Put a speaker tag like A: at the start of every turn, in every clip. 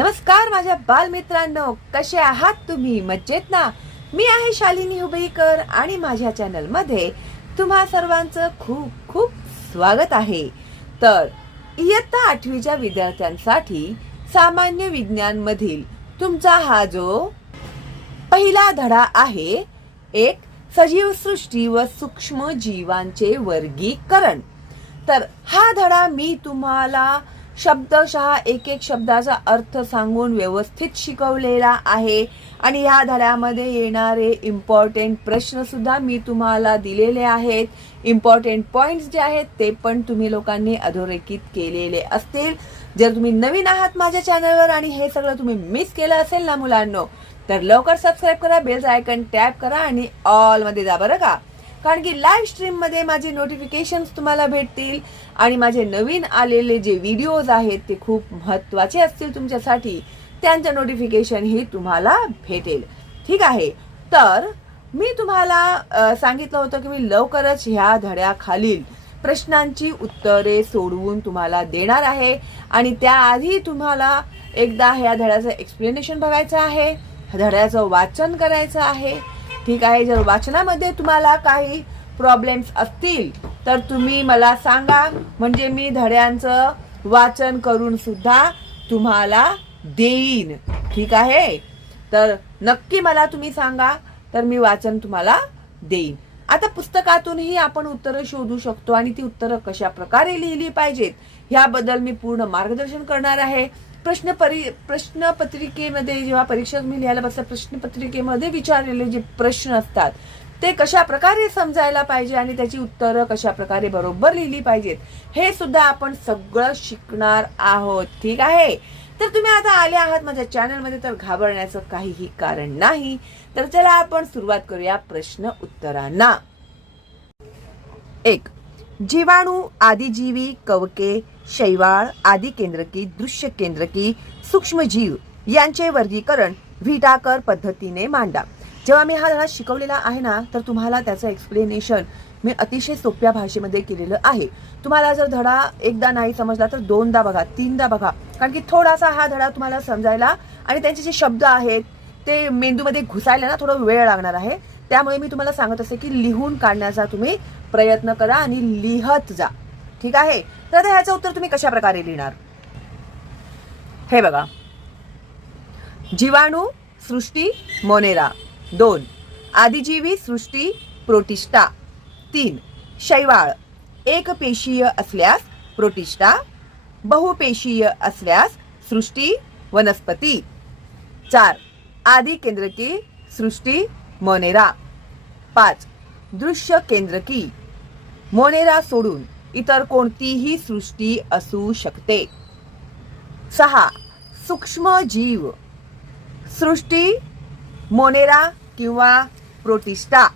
A: नमस्कार माझ्या बालमित्रांनो. कसे आहात तुम्ही? मज्जेत ना? मी आहे शालिनी हुबळीकर आणि माझ्या चॅनलमध्ये तुम्हा सर्वांचं खूप खूप स्वागत आहे. तर इयत्ता आठवीच्या विद्यार्थ्यांसाठी सामान्य विज्ञान मधील तुमचा हा जो पहिला धडा आहे एक सजीव सृष्टी व सूक्ष्म जीवांचे वर्गीकरण. तर हा धडा मी तुम्हाला शब्दशः एक एक शब्दाचा अर्थ सांगून व्यवस्थित शिकवलेला आहे. आणि ह्या धड्यामध्ये येणारे इम्पॉर्टंट प्रश्नसुद्धा मी तुम्हाला दिलेले आहेत. इम्पॉर्टंट पॉईंट्स जे आहेत ते पण तुम्ही लोकांनी अधोरेखित केलेले असतील. जर तुम्ही नवीन आहात माझ्या चॅनलवर आणि हे सगळं तुम्ही मिस केलं असेल ना मुलांनो तर लवकर सबस्क्राईब करा बेल आयकन टॅप करा आणि ऑलमध्ये जा बरं का? कारण की लाईव्ह स्ट्रीममध्ये माझे नोटिफिकेशन तुम्हाला भेटतील. आणि माझे नवीन आलेले जे व्हिडिओज आहेत ते खूप महत्त्वाचे असतील तुमच्यासाठी. त्यांचं नोटिफिकेशन ही तुम्हाला भेटेल. ठीक आहे? तर मी तुम्हाला सांगितलं होतं की मी लवकरच ह्या धड्याखालील प्रश्नांची उत्तरे सोडवून तुम्हाला देणार आहे. आणि त्याआधी तुम्हाला एकदा ह्या धड्याचं एक्सप्लेनेशन बघायचं आहे. धड्याचं वाचन करायचं आहे. ठीक आहे? जर वाचनामध्ये तुम्हाला काही प्रॉब्लेम्स असतील तर तुम्ही मला सांगा. म्हणजे मी धड्यांचं वाचन करून सुद्धा तुम्हाला देईन. ठीक आहे? तर नक्की मला तुम्ही सांगा तर मी वाचन तुम्हाला देईन. आता पुस्तकातूनही आपण उत्तरं शोधू शकतो आणि ती उत्तरं कशा प्रकारे लिहिली पाहिजेत? ह्याबद्दल मी पूर्ण मार्गदर्शन करणार आहे. प्रश्न परि प्रश्नपत्रिकेमध्ये जेव्हा परीक्षक मी लिहायला बसतात प्रश्नपत्रिकेमध्ये विचारलेले जे प्रश्न असतात ते कशा प्रकारे समजायला पाहिजे आणि त्याची उत्तरं कशा प्रकारे बरोबर लिहिली पाहिजेत हे सुद्धा आपण सगळं शिकणार आहोत. ठीक आहे? तर तुम्ही आता आले आहात माझ्या चॅनलमध्ये तर घाबरण्याचं काहीही कारण नाही. तर चला आपण सुरुवात करूया प्रश्न उत्तरांना. एक जीवाणू आदिजीवी कवके शैवाळ आदी केंद्रकी दृश्य केंद्रकी सूक्ष्मजीव यांचे वर्गीकरण व्हिटाकर पद्धतीने मांडा. जेव्हा मी हा धडा शिकवलेला आहे ना तर तुम्हाला त्याचं एक्सप्लेनेशन मी अतिशय सोप्या भाषेमध्ये केलेलं आहे. तुम्हाला जर धडा एकदा नाही समजला तर दोनदा बघा तीनदा बघा. कारण की थोडासा हा धडा तुम्हाला समजायला आणि त्यांचे जे शब्द आहेत ते मेंदूमध्ये घुसायला ना थोडा वेळ लागणार आहे. त्यामुळे मी तुम्हाला सांगत असते की लिहून काढण्याचा तुम्ही प्रयत्न करा आणि लिहत जा. ठीक आहे? तर ह्याचं उत्तर तुम्ही कशा प्रकारे लिहिणार? हे बघा. जीवाणू सृष्टी मोनेरा. दोन. आदिजीवी सृष्टी प्रोटिष्ठा तीन. शैवाळ. एक पेशीय असल्यास प्रोटिष्टा बहुपेशीय असल्यास सृष्टी वनस्पती. चार. आदि केंद्रकी सृष्टी मोनेरा. पाच. दृश्य केंद्रकी. मोनेरा सोडून इतर कोणतीही सृष्टी असू शकते. सहा. सूक्ष्म जीव. सृष्टी मोनेरा किंवा प्रोटिस्टा.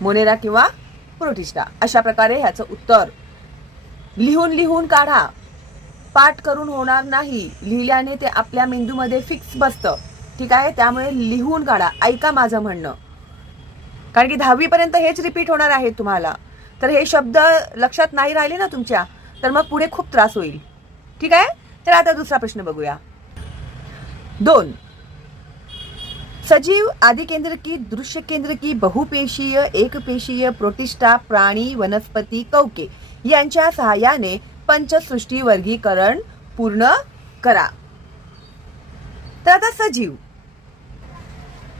A: मोनेरा किंवा प्रोटिस्टा. अशा प्रकारे ह्याचं उत्तर. लिहून लिहून काढा. पाठ करून होणार नाही. लिहिल्याने ते आपल्या मेंदूमध्ये फिक्स बसतं. ठीक आहे? त्यामुळे लिहून काढा. ऐका माझं म्हणणं. कारण की दहावीपर्यंत हेच रिपीट होणार आहे तुम्हाला. तर हे शब्द लक्षात नाही राहिले ना तुमच्या तर मग पुढे खूप त्रास होईल. ठीक आहे? तर आता दुसरा प्रश्न बघूया. दोन. सजीव आदिकेंद्रकी केंद्र की दृश्य केंद्र की बहुपेशीय एकपेशीय प्रोटिष्ठा प्राणी वनस्पती कौके यांच्या सहाय्याने पंचसृष्टी वर्गीकरण पूर्ण करा. तर आता सजीव.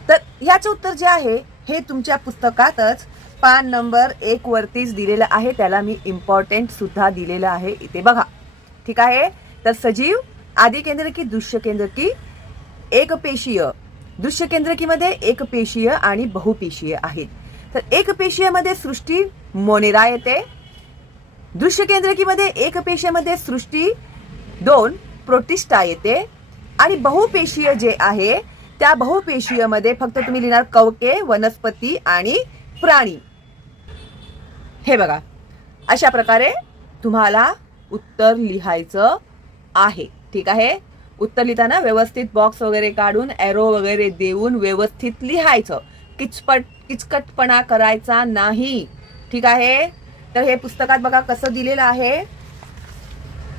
A: तर ह्याचं उत्तर जे आहे हे तुमच्या पुस्तकातच पान नंबर एक वरतीच दिलेलं आहे. त्याला मी इम्पॉर्टंट सुद्धा दिलेलं आहे. इथे बघा. ठीक आहे? तर सजीव आदिकेंद्रकी दृश्यकेंद्रकी दृश्य केंद्र एक एकपेशीय. दृश्य केंद्रकीमध्ये एकपेशीय आणि बहुपेशीय आहेत. तर एकपेशीयमध्ये सृष्टी मोनेरा येते. दृश्य केंद्रकीमध्ये एकपेशीयमध्ये सृष्टी दोन प्रोटिस्टा येते. आणि बहुपेशीय जे आहे त्या बहुपेशीयमध्ये फक्त तुम्ही लिहिणार कवके वनस्पती आणि प्राणी. हे बघा. अशा प्रकारे तुम्हाला उत्तर लिहायचं आहे. ठीक आहे? उत्तर लिहिताना व्यवस्थित बॉक्स वगैरे काढून एरो वगैरे देऊन व्यवस्थित लिहायचं. किचपट किचकटपणा करायचा नाही. ठीक आहे? तर हे पुस्तकात बघा कसं दिलेलं आहे.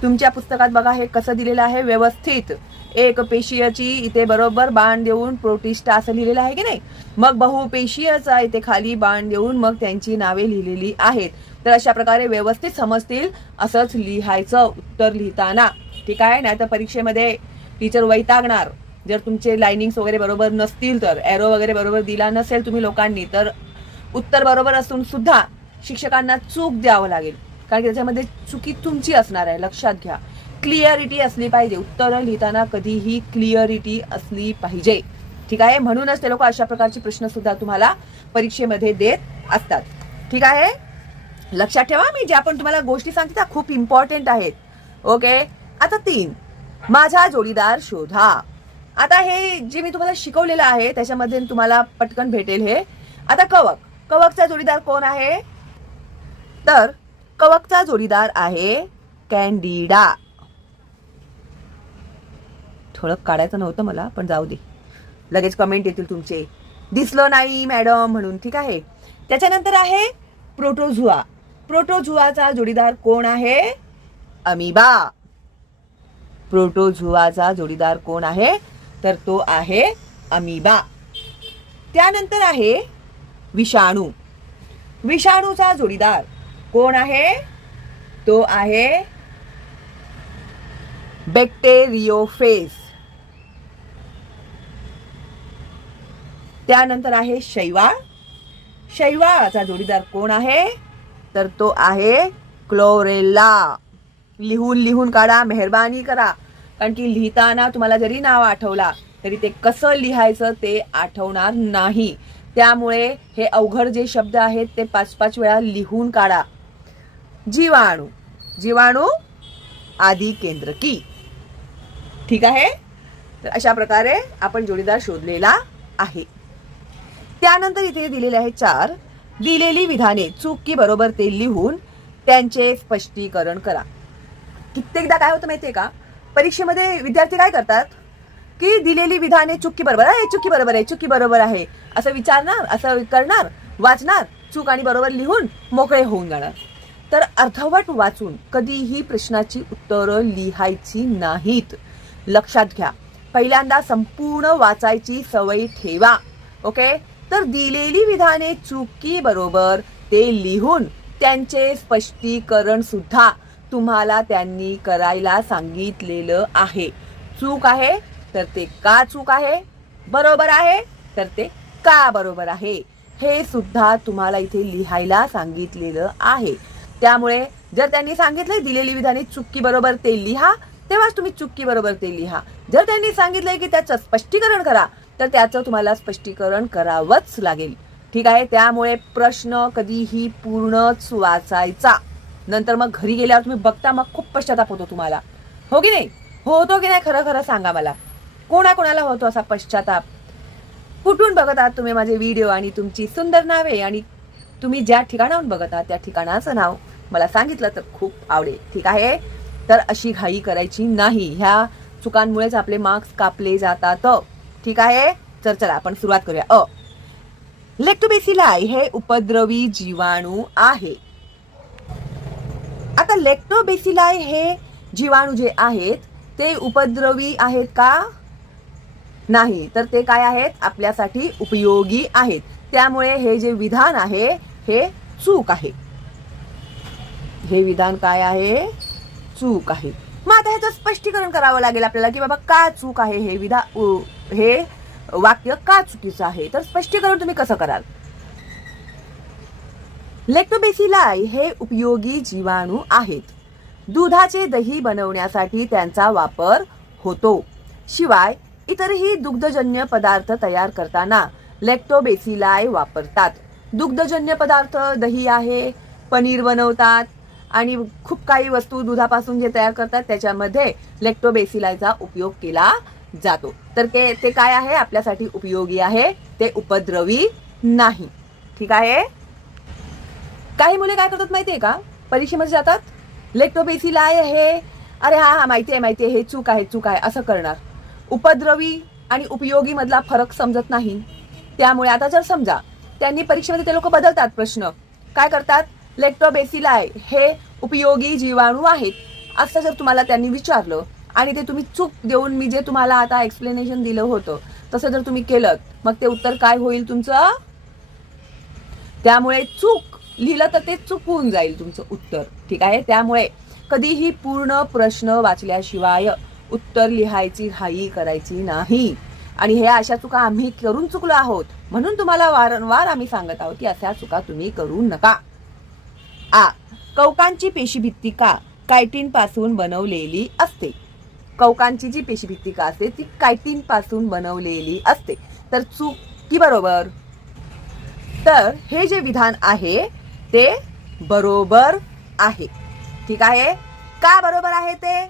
A: तुमच्या पुस्तकात बघा हे कसं दिलेलं आहे व्यवस्थित. एक पेशीयची इथे बरोबर बाण देऊन प्रोटिस्टा असं लिहिलेलं आहे की नाही? मग बहुपेशीयचा इथे खाली बाण देऊन मग त्यांची नावे लिहिलेली आहेत. तर अशा प्रकारे व्यवस्थित समजतील असंच लिहायचं उत्तर लिहिताना. ठीक आहे? नाही तर परीक्षेमध्ये टीचर वैतागणार. जर तुमचे लाइनिंग्स वगैरे बरोबर नसतील तर एरो वगैरे बरोबर दिला नसेल तुम्ही लोकांनी तर उत्तर बरोबर असून सुद्धा शिक्षकांना चूक द्यावं लागेल. कारण की त्याच्यामध्ये चुकी तुमची असणार आहे. लक्षात घ्या. क्लिअरिटी असली पाहिजे. उत्तरं लिहिताना कधीही क्लिअरिटी असली पाहिजे. ठीक आहे? म्हणूनच ते लोक अशा प्रकारचे प्रश्न सुद्धा तुम्हाला परीक्षेमध्ये देत असतात. ठीक आहे? लक्षात ठेवा मी ज्या पण तुम्हाला गोष्टी सांगते त्या खूप इम्पॉर्टंट आहेत. ओके आता तीन. माझा जोडीदार शोधा. आता हे जे मी तुम्हाला शिकवलेलं आहे त्याच्यामध्ये तुम्हाला पटकन भेटेल हे. आता कवक. कवकचा जोडीदार कोण आहे? तर कवकचा जोडीदार आहे कॅन्डिडा. ठळक काढायचं नव्हतं मला पण जाऊ दे. लगेच कमेंट येतील तुमचे. दिसलं नाही मॅडम म्हणून ठीक आहे? त्याच्यानंतर आहे प्रोटोझुआ. प्रोटोझुआचा जोडीदार कोण आहे? अमिबा. प्रोटोझुआचा जोडीदार कोण आहे? तर तो आहे अमिबा. त्यानंतर आहे विषाणू. विषाणूचा जोडीदार कोण आहे? तो आहे बॅक्टेरियोफेस त्यानंतर आहे शैवाळ. शैवाळाचा जोडीदार कोण आहे? तर तो आहे क्लोरेला. लिहून लिहून काढा मेहरबानी करा. कारण की लिहिताना तुम्हाला जरी नाव आठवला तरी ते कसं लिहायचं ते आठवणार नाही. त्यामुळे हे अवघड जे शब्द आहेत ते पाच पाच वेळा लिहून काढा. जीवाणू. जीवाणू आदी केंद्रकी ठीक आहे? तर अशा प्रकारे आपण जोडीदार शोधलेला आहे. त्यानंतर इथे दिलेले आहे चार. दिलेली विधाने चूक की बरोबर ते लिहून त्यांचे स्पष्टीकरण करा. कित्येकदा काय होतं माहितीये का? परीक्षेमध्ये विद्यार्थी काय करतात? की दिलेली विधाने चुकी बरोबर आहे चुकी बरोबर आहे चुकी बरोबर आहे. असं विचारणार असं करणार वाचणार चूक आणि बरोबर लिहून मोकळे होऊन जाणार. तर अर्धवट वाचून कधीही प्रश्नाची उत्तरं लिहायची नाहीत. लक्षात घ्या. पहिल्यांदा संपूर्ण वाचायची सवय ठेवा. ओके? तर दिलेली विधाने चुकी बरोबर ते लिहून त्यांचे स्पष्टीकरण सुद्धा तुम्हाला त्यांनी करायला सांगितलेलं आहे. चूक आहे तर ते का चूक आहे? बरोबर आहे तर ते का बरोबर आहे? हे सुद्धा तुम्हाला इथे लिहायला सांगितलेलं आहे. त्यामुळे जर त्यांनी सांगितलंय दिलेली विधाने चुकी बरोबर ते लिहा तेव्हाच तुम्ही चुकी बरोबर ते लिहा. जर त्यांनी सांगितलंय की त्याचं स्पष्टीकरण करा तर त्याचं तुम्हाला स्पष्टीकरण करावंच लागेल. ठीक आहे? त्यामुळे प्रश्न कधीही पूर्णच वाचायचा. नंतर मग घरी गेल्यावर तुम्ही बघता मग खूप पश्चाताप होतो तुम्हाला. हो की नाही? होतो की नाही? खरं खरं सांगा मला. कोणा कोणाला होतो असा पश्चाताप? कुठून बघत आहात तुम्ही माझे व्हिडिओ आणि तुमची सुंदर नावे? आणि तुम्ही ज्या ठिकाणाहून बघत आहात त्या ठिकाणाचं नाव मला सांगितलं तर खूप आवडेल. ठीक आहे? तर अशी घाई करायची नाही. ह्या चुकांमुळेच आपले मार्क्स कापले जातात. ठीक आहे? तर चला आपण सुरुवात करूया. अ. लेक्टोबेसिलाई हे उपद्रवी जीवाणू आहे. आता लेक्टोबेसिलाई हे जीवाणू जे आहेत ते उपद्रवी आहेत का? नाही. तर ते काय आहेत? आपल्यासाठी उपयोगी आहेत. त्यामुळे हे जे विधान आहे हे चूक आहे. हे विधान काय आहे? चूक आहे. मग आता ह्याचं स्पष्टीकरण करावं लागेल आपल्याला की बाबा का चूक आहे हे विधा हे वाक्य का चुकीचं आहे? तर स्पष्टीकरण तुम्ही कसं कराल? लेक्टोबेसिलाय हे उपयोगी जीवाणू आहेत. दुधाचे दही बनवण्यासाठी त्यांचा वापर होतो. शिवाय इतरही दुग्धजन्य पदार्थ तयार करताना लेक्टोबेसिलाय वापरतात. दुग्धजन्य पदार्थ दही आहे पनीर बनवतात आणि खूप काही वस्तू दुधापासून जे तयार करतात त्याच्यामध्ये लेक्टोबेसिलायचा उपयोग केला जातो. तर ते ते काय आहे? आपल्यासाठी उपयोगी आहे. ते उपद्रवी नाही. ठीक आहे? काही मुले काय करतात माहिती आहे का? परीक्षेमध्ये जातात. लेक्टोबेसिलाय हे. अरे हा हा माहिती आहे माहिती आहे. हे चूक आहे चूक आहे. असं करणार. उपद्रवी आणि उपयोगी मधला फरक समजत नाही. त्यामुळे आता जर समजा त्यांनी परीक्षेमध्ये ते लोक बदलतात प्रश्न. काय करतात? लेक्टोबेसिलाय हे उपयोगी जीवाणू आहेत. असं जर तुम्हाला त्यांनी विचारलं आणि ते तुम्ही चूक देऊन मी जे तुम्हाला आता एक्सप्लेनेशन दिलं होतं तसं जर तुम्ही केलं मग ते उत्तर काय होईल तुमचं? त्यामुळे चूक लिहिलं तर ते चुकून जाईल तुमचं उत्तर ठीक आहे? त्यामुळे कधीही पूर्ण प्रश्न वाचल्याशिवाय उत्तर लिहायची घाई करायची नाही. आणि हे अशा चुका आम्ही करून चुकलो आहोत म्हणून तुम्हाला वारंवार आम्ही सांगत आहोत की अशा चुका तुम्ही करू नका. आ कवकांची पेशीभित्तिका कायटीन पासून बनवलेली असते. कवकांची जी पेशीभित्तिका असते ती कायटिनपासून बनवलेली असते. तर चूक की बरोबर? तर हे जे विधान आहे ते बरोबर आहे. ठीक आहे? का बरोबर आहे ते?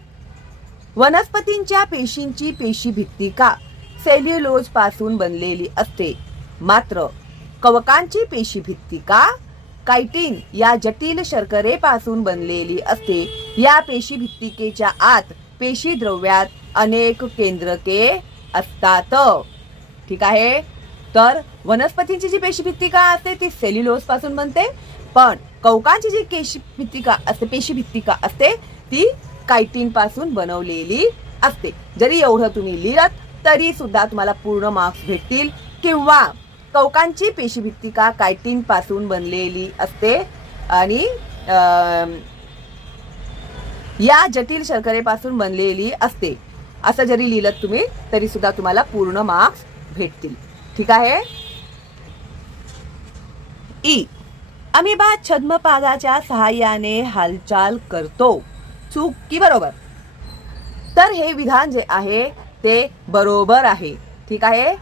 A: वनस्पतींच्या पेशींची पेशीभित्तिका सेल्युलोजपासून सेल्युलोजपासून बनलेली असते. मात्र कवकांची पेशीभित्तिका कायटिन कायटीन या जटिल शर्करेपासून बनलेली असते. या पेशीभित्तिकेच्या आत पेशी द्रव्यात अनेक केंद्रके असतात. ठीक आहे? तर वनस्पतींची जी पेशीभित्तिका असते ती सेल्युलोजपासून बनते. पण कवकांची जी केशी भित्तिका असते पेशीभित्तिका असते ती कायटीन पासून बनवलेली असते. जरी एवढं तुम्ही लिहिलं तरी सुद्धा तुम्हाला पूर्ण मार्क्स भेटतील. किंवा कवकांची पेशीभित्तिका कायटीन पासून बनलेली असते आणि या जटिल शर्करेपासून बनलेली असते. असं जरी लिहिलं तुम्ही तरी सुद्धा तुम्हाला पूर्ण मार्क्स भेटतील. ठीक आहे? ई. अमिबा छद्मपादाच्या सहाय्याने हालचाल करतो. चूक की बरोबर? तर हे विधान जे आहे ते बरोबर आहे. ठीक आहे?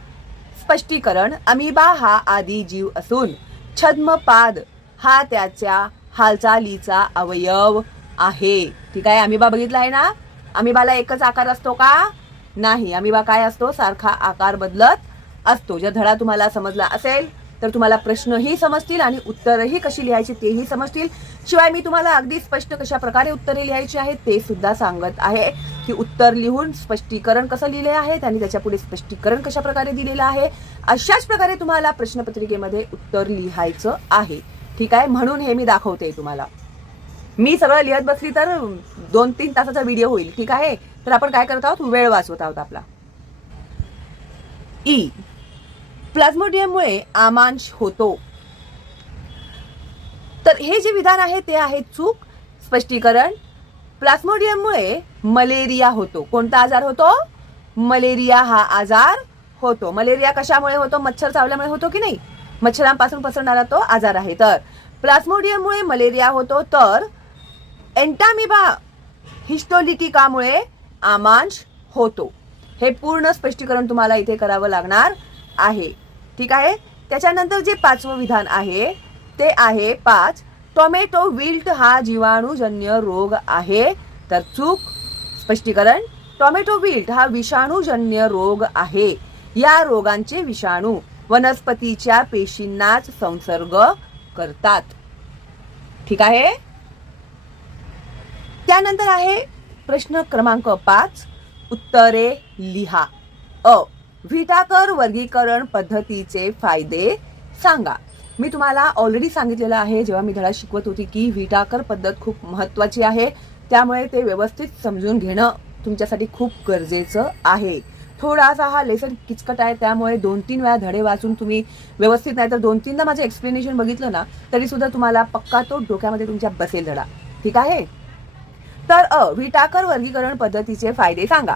A: स्पष्टीकरण अमिबा हा आदी जीव असून छद्मपाद हा त्याच्या हालचालीचा अवयव आहे. ठीक आहे? आम्ही बा बघितला आहे ना? अमिबाला एकच आकार असतो का? नाही. आम्ही बा काय असतो? सारखा आकार बदलत असतो. जर धडा तुम्हाला समजला असेल तर तुम्हाला प्रश्नही समजतील आणि उत्तरही कशी लिहायची तेही समजतील. शिवाय मी तुम्हाला अगदी स्पष्ट कशा प्रकारे उत्तरे लिहायची आहेत ते सुद्धा सांगत आहे की उत्तर लिहून स्पष्टीकरण कसं लिहिले आहे आणि त्याच्या पुढे स्पष्टीकरण कशा प्रकारे दिलेलं आहे अशाच प्रकारे तुम्हाला प्रश्नपत्रिकेमध्ये उत्तर लिहायचं आहे. ठीक आहे? म्हणून हे मी दाखवते तुम्हाला. मी सगळं लिहत बसली तर दोन तीन तासाचा व्हिडिओ होईल ठीक आहे? तर आपण काय करत आहोत? वेळ वाचवत आहोत आपला. ई प्लाझ्मोडियममुळे आमांश होतो. तर हे जे विधान आहे ते आहे चूक स्पष्टीकरण. प्लाझ्मोडियममुळे मलेरिया होतो. कोणता आजार होतो? मलेरिया हा आजार होतो. मलेरिया कशामुळे होतो? मच्छर चावल्यामुळे होतो की नाही? मच्छरांपासून पसरणारा तो आजार आहे. तर प्लाझ्मोडियममुळे मलेरिया होतो तर एंटामिबा हिस्टोलिटिकामुळे आमांश होतो. हे पूर्ण स्पष्टीकरण तुम्हाला इथे करावं लागणार आहे. ठीक आहे? त्याच्यानंतर जे पाचवं विधान आहे ते आहे पाच. टोमॅटो विल्ट हा जीवाणूजन्य रोग आहे. तर चूक स्पष्टीकरण. टोमॅटो विल्ट हा विषाणूजन्य रोग आहे. या रोगांचे विषाणू वनस्पतीच्या पेशींनाच संसर्ग करतात. ठीक आहे? त्यानंतर आहे प्रश्न क्रमांक पाच उत्तरे लिहा. अ व्हिटाकर वर्गीकरण पद्धतीचे फायदे सांगा. मी तुम्हाला ऑलरेडी सांगितलेलं आहे जेव्हा मी धडा शिकवत होती की व्हिटाकर पद्धत खूप महत्वाची आहे त्यामुळे ते व्यवस्थित समजून घेणं तुमच्यासाठी खूप गरजेचं आहे. थोडासा हा लेसन किचकट आहे त्यामुळे दोन तीन वेळा धडे वाचून तुम्ही व्यवस्थित नाही तर दोन तीनदा माझं एक्सप्लेनेशन बघितलं ना तरीसुद्धा तुम्हाला पक्का तो डोक्यामध्ये तुमच्या बसेल धडा. ठीक आहे? तर अ व्हिटाकर वर्गीकरण पद्धतीचे फायदे सांगा.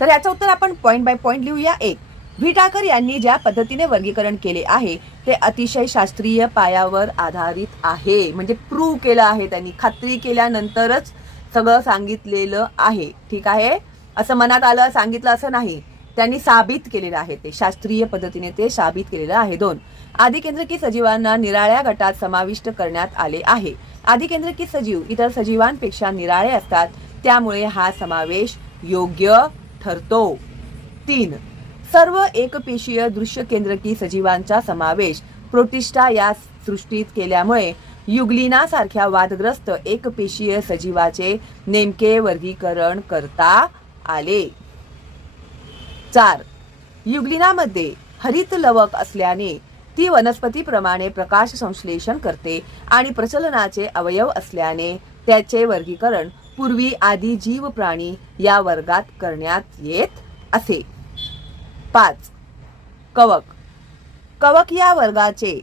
A: तर याचं उत्तर आपण पॉईंट बाय पॉईंट लिहूया. एक व्हिटाकर यांनी ज्या पद्धतीने वर्गीकरण केले आहे ते अतिशय शास्त्रीय पायावर आधारित आहे. म्हणजे प्रूव्ह केलं आहे त्यांनी खात्री केल्यानंतरच सगळं सांगितलेलं आहे. ठीक आहे? असं मनात आलं सांगितलं असं नाही. त्यांनी साबित केलेलं आहे ते. शास्त्रीय पद्धतीने ते साबित केलेलं आहे. दोन आदिकेंद्रकी सजीवांना निराळ्या गटात समाविष्ट करण्यात आले आहे. आदिकेंद्रकी सजीव इतर सजीवांपेक्षा निराळे असतात त्यामुळे हा समावेश योग्य ठरतो. तीन सर्व एकपेशीय दृश्य केंद्रकी सजीवांचा समावेश प्रोटिस्टा या सृष्टीत केल्यामुळे युगलिनासारख्या वादग्रस्त एकपेशीय सजीवाचे नेमके वर्गीकरण करता आले. चार. युग्लिनामध्ये हरित लवक असल्याने ती वनस्पतीप्रमाणे प्रकाश संश्लेषण करते आणि प्रचलनाचे अवयव असल्याने त्याचे वर्गीकरण पूर्वी आदी जीव प्राणी या वर्गात करण्यात येत असे. पाच. कवक. कवक या वर्गाचे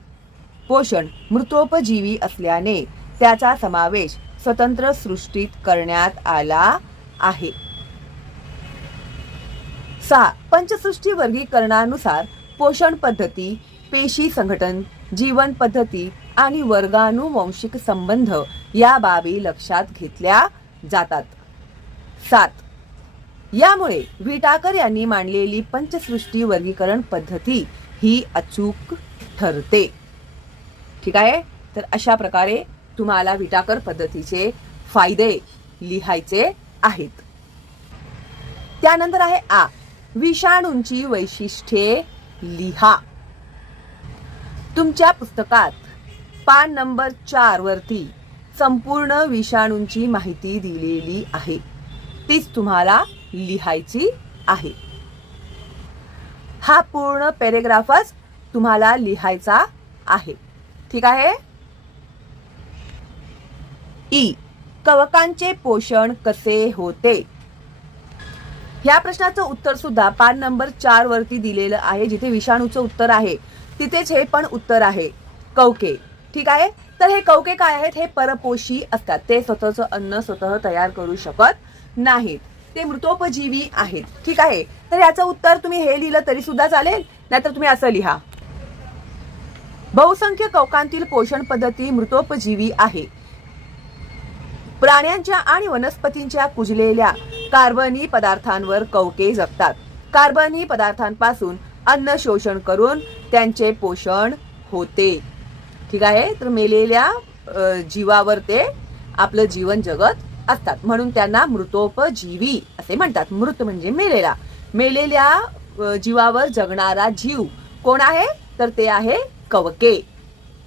A: पोषण मृतोपजीवी असल्याने त्याचा समावेश स्वतंत्र सृष्टीत करण्यात आला आहे. सहा पंचसृष्टी वर्गीकरणानुसार पोषण पद्धती पेशी संघटन जीवन पद्धती आणि वर्गानुवंशिक संबंध या बाबी लक्षात घेतल्या जातात. सात. यामुळे विटाकर यांनी मांडलेली पंचसृष्टी वर्गीकरण पद्धती ही अचूक ठरते. ठीक आहे? तर अशा प्रकारे तुम्हाला विटाकर पद्धतीचे फायदे लिहायचे आहेत. त्यानंतर आहे आ. विषाणूंची वैशिष्ट्ये लिहा. तुमच्या पुस्तकात पान नंबर चार वरती संपूर्ण विषाणूंची माहिती दिलेली आहे. तीच तुम्हाला लिहायची आहे. हा पूर्ण पॅरेग्राफच तुम्हाला लिहायचा आहे. ठीक आहे? ई. कवकांचे पोषण कसे होते? ह्या प्रश्नाचं उत्तर सुद्धा पान नंबर चार वरती दिलेलं आहे जिथे विषाणूचं उत्तर आहे. तिथेच हे पण उत्तर आहे कवके ठीक आहे? तर हे कवके काय आहेत? हे परपोषी असतात. ते स्वतःचं अन्न स्वतः तयार करू शकत नाहीत. ते मृतोपजीवी आहेत. ठीक आहे? तर याचं उत्तर तुम्ही हे लिहिलं तरी सुद्धा चालेल नाहीतर तुम्ही असं लिहा. बहुसंख्य कवकांतील पोषण पद्धती मृतोपजीवी आहे. प्राण्यांच्या आणि वनस्पतींच्या कुजलेल्या कार्बनी पदार्थांवर कवके जगतात. कार्बनी पदार्थांपासून अन्न शोषण करून त्यांचे पोषण होते. ठीक आहे? तर मेलेल्या जीवावर ते आपलं जीवन जगत असतात. म्हणून त्यांना मृतोपजीवी असे म्हणतात. मृत म्हणजे मेलेला. मेलेल्या जीवावर जगणारा जीव कोण आहे? तर ते आहे कवके.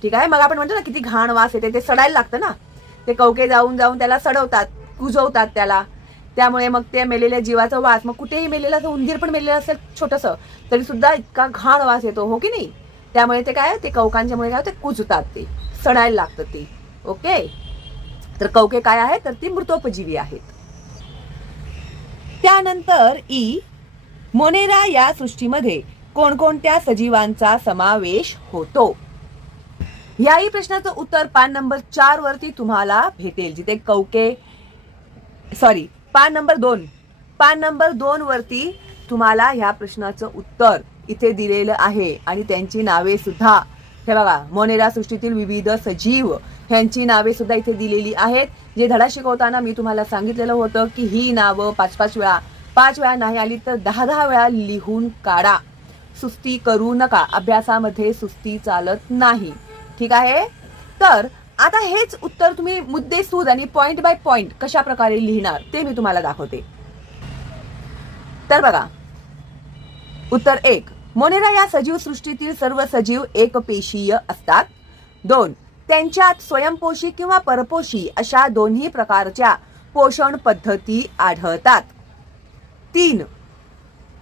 A: ठीक आहे? मग आपण म्हणतो ना किती घाण वास येते. ते सडायला लागतं ना. ते कवके जाऊन जाऊन त्याला सडवतात कुजवतात त्याला. त्यामुळे मग ते मेलेल्या जीवाचा वास मग कुठेही मेलेला असं उंदीर पण मेलेलं असेल छोटस तरी सुद्धा इतका घाण वास येतो हो की नाही? त्यामुळे ते काय ते कवकांच्यामुळे काय ते कुजतात ते सडायला लागतं ते ओके? तर कवके काय आहेत? तर ती मृतोपजीवी आहेत. त्यानंतर ई मोनेरा या सृष्टीमध्ये कोणकोणत्या सजीवांचा समावेश होतो? याही प्रश्नाचं उत्तर पान नंबर चार वरती तुम्हाला भेटेल जिथे कवके सॉरी पान नंबर दोन. पान नंबर दोन वरती तुम्हाला ह्या प्रश्नाचं उत्तर इथे दिलेलं आहे आणि त्यांची नावे सुद्धा. हे बघा मोनेरा सृष्टीतील विविध सजीव ह्यांची नावे सुद्धा इथे दिलेली आहेत. जे धडा शिकवताना मी तुम्हाला सांगितलेलं होतं की ही नावं पाच पाच वेळा पाच वेळा नाही आली तर दहा दहा वेळा लिहून काढा. सुस्ती करू नका. अभ्यासामध्ये सुस्ती चालत नाही. ठीक आहे? तर आता हेच उत्तर तुम्ही मुद्देसूद आणि पॉइंट बाय पॉइंट कशा प्रकारे लिहिणार ते मी तुम्हाला दाखवते. तर बघा उत्तर एक मोनेरा या सजीव सृष्टीतील सर्व सजीव एकपेशीय असतात. दोन त्यांच्यात स्वयंपोषी किंवा परपोषी अशा दोन्ही प्रकारच्या पोषण पद्धती आढळतात. तीन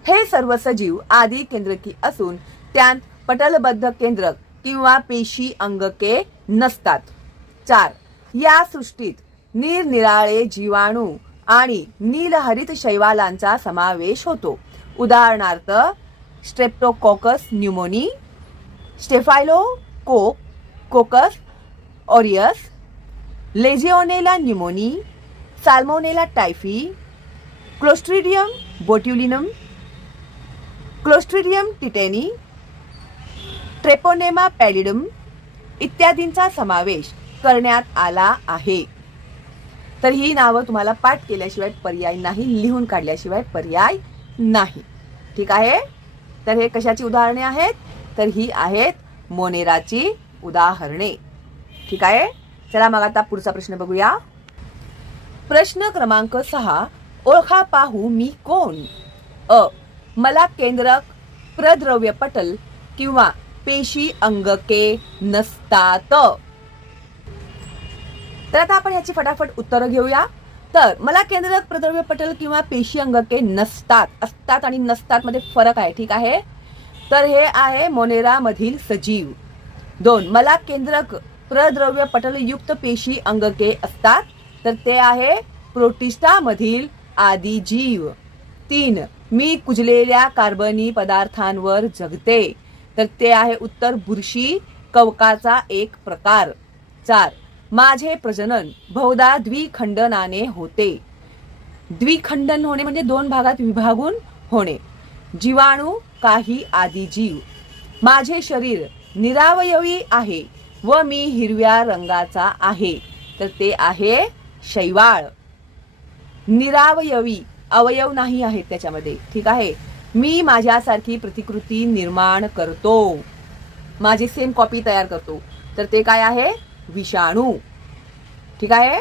A: हे सर्व सजीव आदी केंद्रकी असून त्यात पटलबद्ध केंद्रक किंवा पेशी अंगके नसतात. चार. या सृष्टीत निरनिराळे जीवाणू आणि नीलहरित शैवालांचा समावेश होतो. उदाहरणार्थ Streptococcus pneumoniae Staphylococcus aureus Legionella pneumoniae Salmonella typhi Clostridium botulinum Clostridium tetani Treponema pallidum इत्यादींचा समावेश. करण्यात आला आहे. तर ही नावं तुम्हाला पाठ केल्याशिवाय पर्याय नाही लिहून काढल्याशिवाय पर्याय नाही. ठीक आहे? तर हे कशाची उदाहरणे आहेत? तर ही आहेत मोनेराची उदाहरणे. ठीक आहे? चला मग आता पुढचा प्रश्न बघूया. प्रश्न क्रमांक सहा ओळखा पाहू मी कोण? अ. मला केंद्रक प्रद्रव्य पटल किंवा पेशी अंगके नसतात. तर आता आपण ह्याची फटाफट उत्तरं घेऊया. तर मला केंद्रक प्रद्रव्य पटल किंवा पेशी अंगके नसतात असतात आणि नसतात मध्ये फरक आहे ठीक आहे? तर हे आहे मोनेरा मधील सजीव. दोन मला केंद्रक प्रद्रव्य पटलयुक्त पेशी अंगके असतात तर ते आहे प्रोटिस्टामधील आदी जीव. तीन मी कुजलेल्या कार्बनी पदार्थांवर जगते तर ते आहे उत्तर बुरशी कवकाचा एक प्रकार. चार माझे प्रजनन बहुधा द्विखंडनाने होते. द्विखंडन होणे म्हणजे दोन भागात विभागून होणे. जीवाणू काही आदी जीव. माझे शरीर निरावयवी आहे व मी हिरव्या रंगाचा आहे. तर ते आहे शैवाळ. निरावयवी अवयव नाही आहेत त्याच्यामध्ये. ठीक आहे? मी माझ्यासारखी प्रतिकृती निर्माण करतो. माझी सेम कॉपी तयार करतो. तर ते काय आहे? विषाणू. ठीक आहे?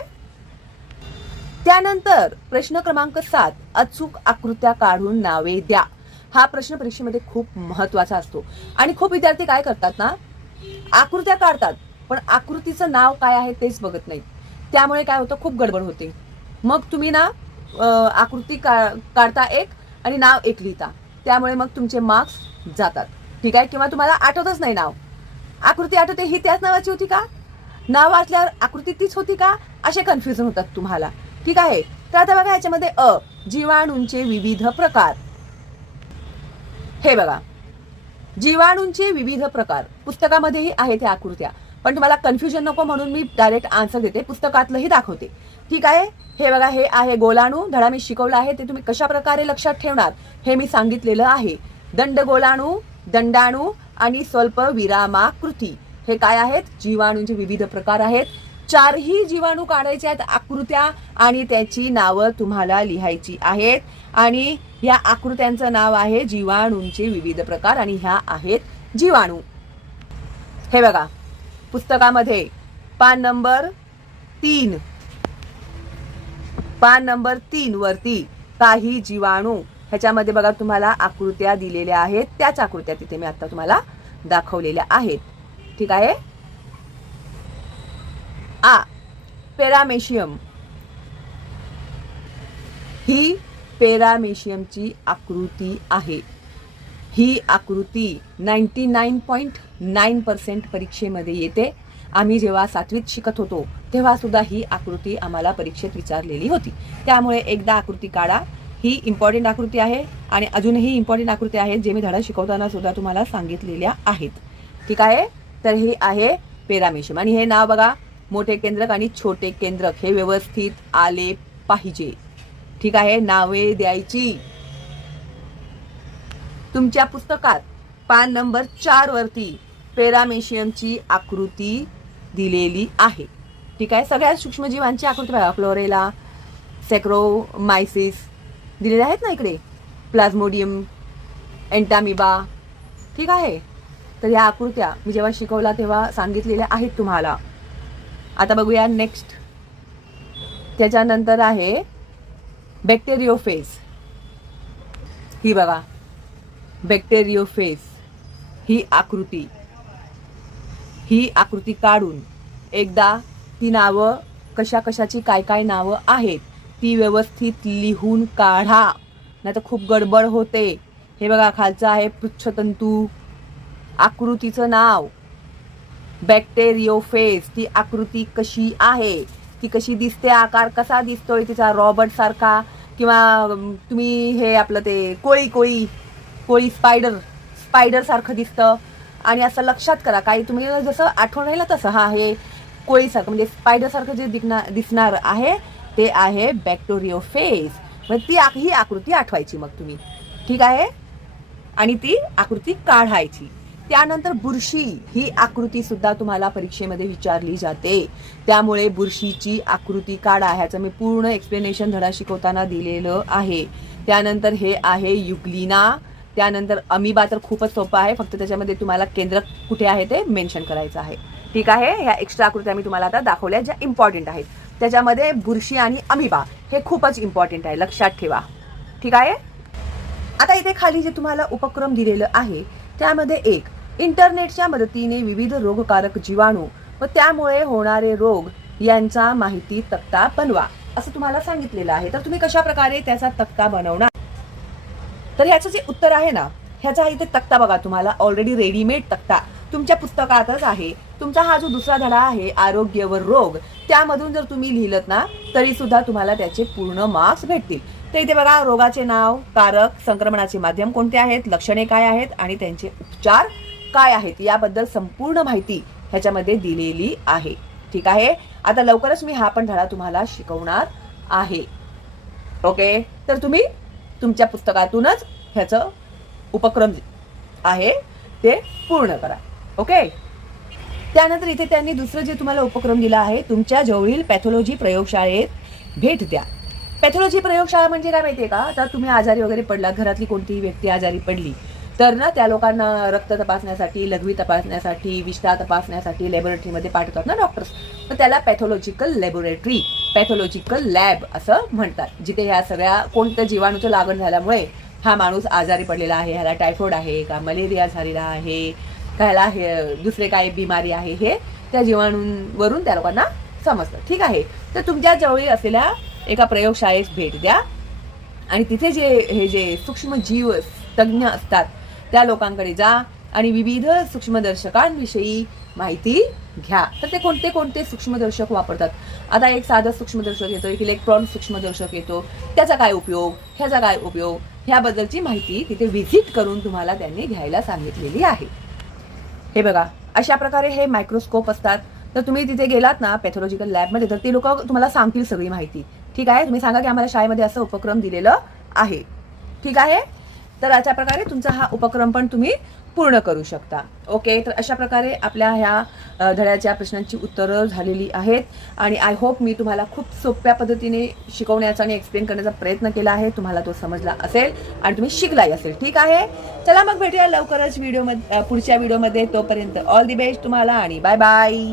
A: त्यानंतर प्रश्न क्रमांक सात अचूक आकृत्या काढून नावे द्या. हा प्रश्न परीक्षेमध्ये खूप महत्त्वाचा असतो. आणि खूप विद्यार्थी काय करतात ना आकृत्या काढतात पण आकृतीचं नाव काय आहे तेच बघत नाहीत. त्यामुळे काय होतं खूप गडबड होते. मग तुम्ही ना आकृती का काढता एक आणि नाव एक लिहिता. त्यामुळे मग तुमचे मार्क्स जातात. ठीक आहे? किंवा तुम्हाला आठवतच नाही नाव. आकृती आठवते ही त्याच नावाची होती का? नाव वाचल्यावर आकृती तीच होती का? असे कन्फ्युजन होतात तुम्हाला. ठीक आहे? तर आता बघा याच्यामध्ये अ जीवाणूंचे विविध प्रकार. हे बघा. जीवाणूंचे विविध प्रकार. पुस्तकामध्येही आहे त्या आकृत्या. पण तुम्हाला कन्फ्युजन नको म्हणून मी डायरेक्ट आन्सर देते. पुस्तकातलंही दाखवते. ठीक आहे? हे बघा हे आहे गोलाणू. धडा मी शिकवला आहे. ते तुम्ही कशा प्रकारे लक्षात ठेवणार? हे मी सांगितलेलं आहे. दंड गोलाणू दंडाणू आणि स्वल्प विरामाकृती हे काय आहेत? जीवाणूंचे विविध प्रकार आहेत. चारही जीवाणू काढायचे आहेत आकृत्या आणि त्याची नावं तुम्हाला लिहायची आहेत. आणि या आकृत्यांचं नाव आहे जीवाणूंचे विविध प्रकार आणि ह्या आहेत जीवाणू. हे बघा पुस्तकामध्ये पान नंबर तीन. पान नंबर तीन वरती काही जीवाणू ह्याच्यामध्ये बघा तुम्हाला आकृत्या दिलेल्या आहेत. त्याच आकृत्या तिथे मी आता तुम्हाला दाखवलेल्या आहेत. ठीक आहे? आ पेरामेशियम. ही पेरामेशियमची आकृती आहे. ही आकृती ninety nine point nine percent परीक्षेमध्ये येते. आम्ही जेव्हा सातवीत शिकत होतो तेव्हा सुद्धा ही आकृती आम्हाला परीक्षेत विचारलेली होती. त्यामुळे एकदा आकृती काढा. ही इम्पॉर्टंट आकृती आहे आणि अजूनही इम्पॉर्टंट आकृती आहेत जे मी धडा शिकवताना सुद्धा तुम्हाला सांगितलेल्या आहेत. ठीक आहे? तर हे आहे पेरामेशियम आणि हे नाव बघा मोठे केंद्रक आणि छोटे केंद्रक. हे व्यवस्थित आले पाहिजे. ठीक आहे नावे द्यायची. तुमच्या पुस्तकात पान नंबर चार वरती पेरामेशियमची आकृती दिलेली आहे. ठीक आहे सगळ्या सूक्ष्मजीवांची आकृती बघा. फ्लोरेला सेक्रोमायसिस दिलेले आहेत ना इकडे? Plasmodium entamoeba. ठीक आहे. तर या आकृत्या मी जेव्हा शिकवला तेव्हा सांगितलेल्या आहेत तुम्हाला. आता बघूया नेक्स्ट त्याच्यानंतर आहे बॅक्टेरिओफेज ही बघा. बॅक्टेरिओफेज ही आकृती. ही आकृती काढून एकदा ती नावं कशा कशाची काय काय नावं आहेत ती व्यवस्थित लिहून काढा. नाही तर खूप गडबड होते. हे बघा खालचं आहे पृच्छतंतू आकृतीचं नाव. बॅक्टेरियोफेज ती आकृती कशी आहे? ती कशी दिसते? आकार कसा दिसतोय तिचा? रॉबर्ट सारखा? किंवा तुम्ही हे आपलं ते कोळी कोळी कोळी स्पायडर स्पायडरसारखं दिसतं? आणि असं लक्षात करा काही तुम्ही जसं आठवण राहिलं तसं हा हे कोळीसारखं म्हणजे स्पायडरसारखं जे दिसणार दिसणार आहे ते आहे बॅक्टेरिओफेज मग ती ही आकृती आठवायची मग तुम्ही. ठीक आहे? आणि ती आकृती काढायची. त्यानंतर बुरशी ही आकृती सुद्धा तुम्हाला परीक्षेमध्ये विचारली जाते. त्यामुळे बुरशीची आकृती काढा ह्याचं मी पूर्ण एक्सप्लेनेशन धडा शिकवताना दिलेलं आहे. त्यानंतर हे आहे युग्लिना. त्यानंतर अमिबा तर खूपच सोपं आहे फक्त त्याच्यामध्ये तुम्हाला केंद्र कुठे आहे ते मेन्शन करायचं आहे. ठीक आहे? ह्या एक्स्ट्रा आकृत्या मी तुम्हाला आता दाखवल्या ज्या इम्पॉर्टंट आहेत. त्याच्यामध्ये बुरशी आणि अमिबा हे खूपच इम्पॉर्टंट आहे लक्षात ठेवा. ठीक आहे? आता इथे खाली जे तुम्हाला उपक्रम दिलेलं आहे त्यामध्ये एक इंटरनेटच्या मदतीने विविध रोगकारक जीवाणू व त्यामुळे होणारे रोग यांचा माहिती तक्ता बनवा असं तुम्हाला सांगितलेलं आहे. तर तुम्ही कशा प्रकारे त्याचा तक्ता बनवणार? तर ह्याचं जे उत्तर आहे ना ह्याचा इथे तक्ता बघा तुम्हाला. ऑलरेडी रेडीमेड तक्ता. तुमच्या पुस्तकातच आहे. तुमचा हा जो दुसरा धडा आहे आरोग्य व रोग त्यामधून जर तुम्ही लिहिलत ना तरी सुद्धा तुम्हाला त्याचे पूर्ण मार्क्स भेटतील. तर इथे बघा रोगाचे नाव कारक संक्रमणाचे माध्यम कोणते आहेत लक्षणे काय आहेत आणि त्यांचे उपचार काय आहेत याबद्दल संपूर्ण माहिती ह्याच्यामध्ये दिलेली आहे. ठीक आहे? आता लवकरच मी हा पण धडा तुम्हाला शिकवणार आहे. ओके? तर तुम्ही तुमच्या पुस्तकातूनच ह्याचं उपक्रम आहे ते पूर्ण करा. ओके? त्यानंतर इथे त्यांनी दुसरं जे तुम्हाला उपक्रम दिला आहे तुमच्या जवळील पॅथॉलॉजी प्रयोगशाळेत भेट द्या. पॅथॉलॉजी प्रयोगशाळा म्हणजे काय माहिती आहे का? तर तुम्ही आजारी वगैरे पडला घरातली कोणतीही व्यक्ती आजारी पडली तर ना त्या लोकांना रक्त तपासण्यासाठी लघवी तपासण्यासाठी विष्ठा तपासण्यासाठी लॅबोरेटरीमध्ये पाठवतात ना डॉक्टर्स तर त्याला पॅथॉलॉजिकल लॅबोरेटरी पॅथॉलॉजिकल लॅब असं म्हणतात. जिथे ह्या सगळ्या कोणत्या जीवाणूचं लागण झाल्यामुळे हा माणूस आजारी पडलेला आहे ह्याला टायफॉइड आहे का मलेरिया झालेला आहे का ह्याला हे दुसरे काय बिमारी आहे हे त्या जीवाणूंवरून त्या लोकांना समजतं. ठीक आहे? तर तुमच्या जवळी असलेल्या एका प्रयोगशाळेस भेट द्या. आणि तिथे जे हे जे सूक्ष्मजीव तज्ज्ञ असतात त्या लोकांकडे जा आणि विविध सूक्ष्मदर्शकांविषयी माहिती घ्या. तर ते कोणते कोणते सूक्ष्मदर्शक वापरतात? आता एक साधं सूक्ष्मदर्शक येतो एक इलेक्ट्रॉन सूक्ष्मदर्शक येतो. त्याचा काय उपयोग? ह्याचा काय उपयोग? ह्याबद्दलची माहिती तिथे व्हिजिट करून तुम्हाला त्यांनी घ्यायला सांगितलेली आहे. हे बघा अशा प्रकारे हे मायक्रोस्कोप असतात. तर तुम्ही तिथे गेलात ना पॅथॉलॉजिकल लॅबमध्ये तर ते लोक तुम्हाला सांगतील सगळी माहिती. ठीक आहे? तुम्ही सांगा की आम्हाला शाळेमध्ये असं उपक्रम दिलेलं आहे. ठीक आहे? तर अशा प्रकारे तुमचा हा उपक्रम पण तुम्ही पूर्ण करू शकता. ओके तर अशा प्रकारे आपल्या ह्या धड्याच्या प्रश्नांची उत्तरं झालेली आहेत. आणि आय होप मी तुम्हाला खूप सोप्या पद्धतीने शिकवण्याचा आणि एक्सप्लेन करण्याचा प्रयत्न केला आहे. तुम्हाला तो समजला असेल आणि तुम्ही शिकलाही असेल. ठीक आहे? चला मग भेटूया लवकरच व्हिडिओमध्ये पुढच्या व्हिडिओमध्ये तोपर्यंत ऑल दी बेस्ट तुम्हाला आणि बाय बाय